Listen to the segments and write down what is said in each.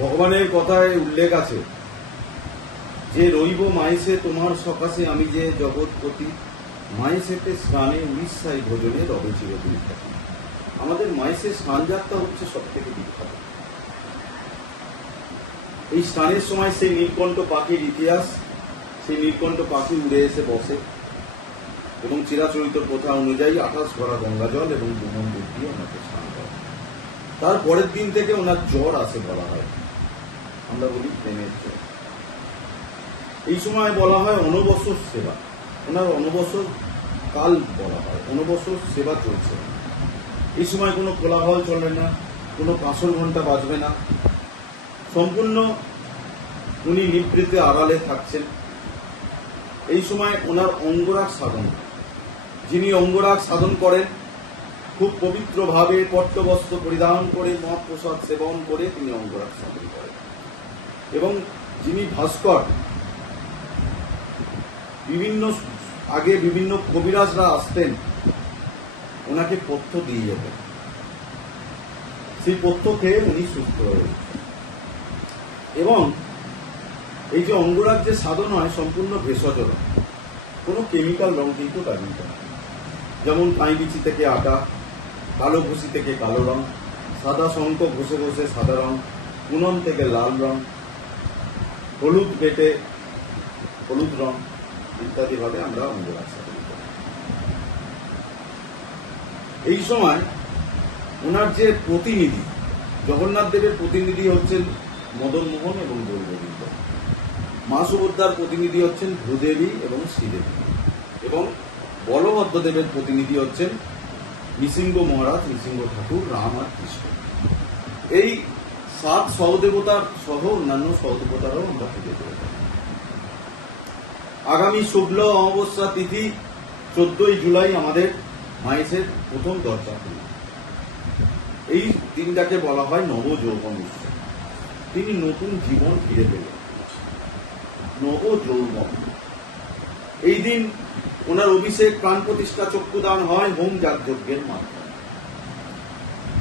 ভগবানের কথায় উল্লেখ আছে যে রইব মায়েসে তোমার সকাশে আমি যে জগৎপতি মায়েসেতে স্নানে উড়িষ্যায় ভোজনে রবে চিরদিন থাকি। আমাদের মায়েসের স্নানযাত্রা হচ্ছে সব থেকে বিখ্যাত। এই স্নানের সময় সেই নীলকণ্ঠ পাখির ইতিহাস, সেই নীলকণ্ঠ পাখি উড়ে এসে বসে এবং চিরাচরিত প্রথা অনুযায়ী 28 ভরা গঙ্গা জল এবং দুমন দুধ দিয়ে ওনাকে স্নান করে। তার পরের দিন থেকে ওনার জ্বর আসে বলা হয়, আমরা বলি প্রেমের জ্বর। এই সময় বলা হয় অনবসর সেবা, ওনার অনবসর কাল বলা হয়, অনবসর সেবা চলছে। এই সময় কোনো কোলাহল চলবে না, কোনো কাঁসর ঘন্টা বাজবে না, সম্পূর্ণ উনি নিবৃত্তে আড়ালে থাকছেন। এই সময় ওনার অঙ্গরাগ সাধন, যিনি অঙ্গরাগ সাধন করেন খুব পবিত্রভাবে পট্টবস্ত্র পরিধান করে মহাপ্রসাদ সেবন করে তিনি অঙ্গরাগ সাধন করেন। এবং যিনি ভাস্কর, আগে বিভিন্ন কবিরাজরা আসতেন ওনাকে পথ্য দিয়ে যেতেন, সেই পথ্য খেয়ে উনি সুস্থ হয়ে। এবং এই যে অঙ্গরাগ যে সাধন হয় সম্পূর্ণ ভেষজ, কোনো কেমিক্যাল রং কিন্তু ব্যবহৃত হয়। যেমন কাঁইবিচি থেকে আটা, কালো ঘুষি থেকে কালো রং, সাদা শঙ্খ ঘষে ঘষে সাদা রং, পুনম থেকে লাল রং, হলুদ বেটে হলুদ রং ইত্যাদি ভাবে আমরা অঙ্গরাগ সাধন করি। এই সময় ওনার যে প্রতিনিধি, জগন্নাথ দেবের প্রতিনিধি হচ্ছেন মদন মোহন এবং গৌরগোবিন্দ, মা সুভদ্রার প্রতিনিধি হচ্ছেন ভূদেবী এবং শ্রীদেবী, এবং বলভদ্র দেবের প্রতিনিধি হচ্ছেন নৃসিংহ মহারাজ, নৃসিংহ ঠাকুর, রাম আর কৃষ্ণ। এই 7 সহদেবতার সহ অন্যান্য সহদেবতারাও আমরা পুজো করে থাকি। আগামী শুক্ল অমাবস্যা তিথি 14ই জুলাই আমাদের মায়েসের প্রথম দরজা খুলে। এই দিনটাকে বলা হয় নবযৌবন উৎসব। তিনি নতুন জীবন ফিরে পেলেন, নবযৌবন। এই দিন ওনার অভিষেক, প্রাণ প্রতিষ্ঠা, চক্ষুদান হয় হোম যাগযজ্ঞের মাধ্যমে।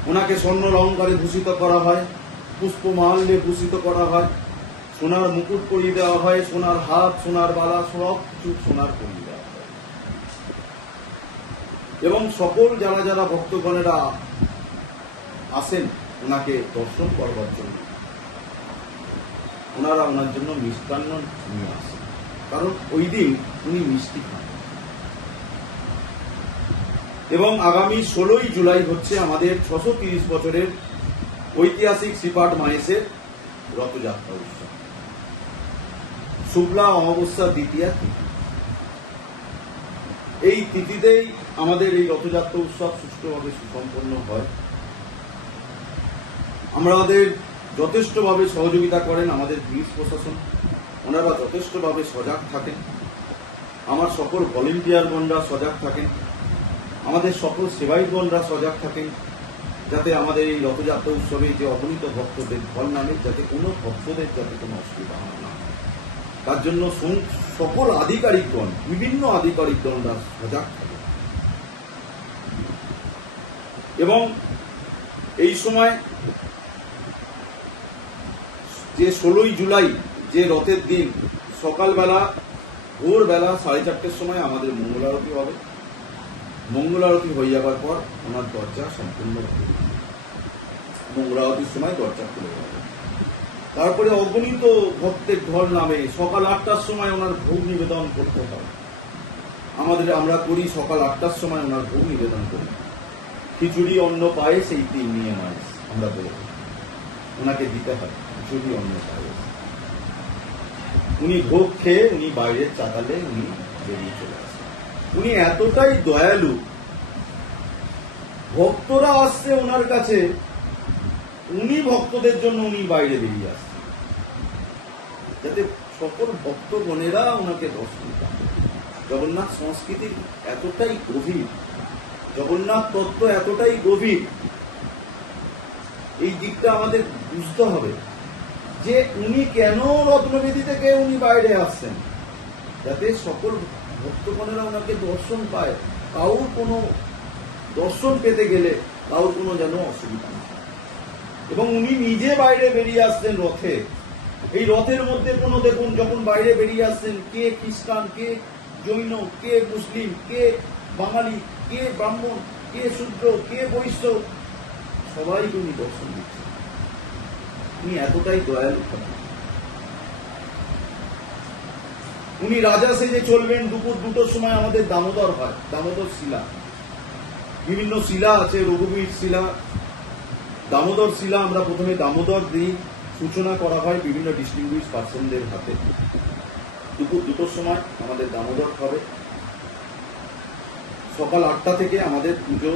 ওনাকে স্বর্ণ অলঙ্কারে ভূষিত করা হয়, পুষ্পমাল্যে ভূষিত করা হয়, সোনার মুকুট পরিয়ে দেওয়া হয়, সোনার হাত, সোনার বালা, সব কিছু সোনার পরিয়ে দেওয়া হয়। এবং সকল যারা যারা ভক্তগণেরা আসেন ওনাকে দর্শন করবার জন্য, ওনারা ওনার জন্য মিষ্টান্ন নিয়ে আসেন, কারণ ওই দিন উনি মিষ্টি খান। এবং আগামী 16ই জুলাই হচ্ছে আমাদের 630 বছরের ঐতিহাসিক শ্রীপাঠ মায়েসের রথযাত্রা উৎসব, শুক্লা অমাবস্যা দ্বিতীয়া তিথি। এই তিথিতেই আমাদের এই রথযাত্রা উৎসব সুষ্ঠুভাবে সুসম্পন্ন হয়। আমাদের যথেষ্টভাবে সহযোগিতা করেন আমাদের পুলিশ প্রশাসন, ওনারা যথেষ্টভাবে সজাগ থাকেন, আমার সকল ভলেন্টিয়ারগণরা সজাগ থাকেন, আমাদের সকল সেবায়িতগণরা সজাগ থাকেন, যাতে আমাদের এই রথযাত্রা উৎসবে যে অগণিত ভক্তদের ফল নামে, যাতে কোনো ভক্তদের যাতে কোনো অসুবিধা না হয়, তার জন্য সকল আধিকারিকগণ, বিভিন্ন আধিকারিকগণরা সজাগ থাকেন। এবং এই সময় যে 16ই জুলাই যে রথের দিন সকালবেলা ভোরবেলা 4:30টার সময় আমাদের মঙ্গল আরতি হবে। মঙ্গল আরতি হয়ে যাবার পর ওনার দরজা সম্পূর্ণ মঙ্গল আরতির সময় দরজা খুলে যাবে। তারপরে অগণিত ভক্তের ঢল নামে সকাল 8টার সময় ওনার ভোগ নিবেদন করতে হবে। আমরা করি সকাল 8টার সময় ওনার ভোগ নিবেদন করি, খিচুড়ি, অন্ন, পায়েস, এই 3 নিয়ে মায়েস আমরা বলে ওনাকে দিতে হয়। খিচুড়ি, অন্ন, পায়েস। উনি ভোগ খেয়ে উনি বাইরের চাতালে উনি বেরিয়ে চলে আসেন। উনি এতটাই দয়ালু, ভক্তরা আসছে ওনার কাছে, উনি ভক্তদের জন্য উনি বাইরে বেরিয়ে আসছেন, যাতে সকল ভক্তগণেরা ওনাকে দর্শন করেন। জগন্নাথ সংস্কৃতি এতটাই গভীর, জগন্নাথ তত্ত্ব এতটাই গভীর, এই দিকটা আমাদের বুঝতে হবে যে উনি কেন রত্নবেদী থেকে উনি বাইরে আসছেন, যাতে সকল ভক্তগণেরা ওনাকে দর্শন পায়। কাউর কোনো দর্শন পেতে গেলে কাউর কোনো যেন অসুবিধা না হয়। এবং উনি নিজে বাইরে বেরিয়ে আসতেন রথে। এই রথের মধ্যে কোনো দেখুন যখন বাইরে বেরিয়ে আসতেন, কে খ্রিস্টান, কে জৈন, কে মুসলিম, কে বাঙালি, কে ব্রাহ্মণ, কে শূদ্র, কে বৈশ্য, সবাইকে উনি দর্শন দিচ্ছেন। উনি এতটাই দয়ালু ছিলেন। উনি রাজা সেজে চলবেন, দুপুর 2টোর সময় আমাদের দামোদর হয়, দামোদর শিলা, বিভিন্ন শিলা আছে, রঘুবীর শিলা, দামোদর শিলা। আমরা প্রথমে দামোদর দিই, সূচনা করা হয় বিভিন্ন ডিস্টিংগুইশ পার্সনদের হাতে। দুপুর 2টোর সময় আমাদের দামোদর হবে। সকাল 8টা থেকে আমাদের পুজো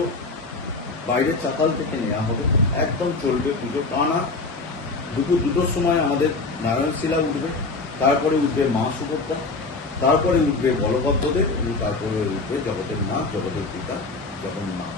বাইরের চাতাল থেকে নেওয়া হবে, একদম চলবে পুজো টানা। দুপুর 2টোর সময় আমাদের নারায়ণ শিলা উঠবে, তারপরে উঠবে মা সুভদ্রা, তারপরে উঠবে বলভদ্রদেব এবং তারপরে উঠবে জগতের নাথ, জগতের পিতা জগন্নাথ।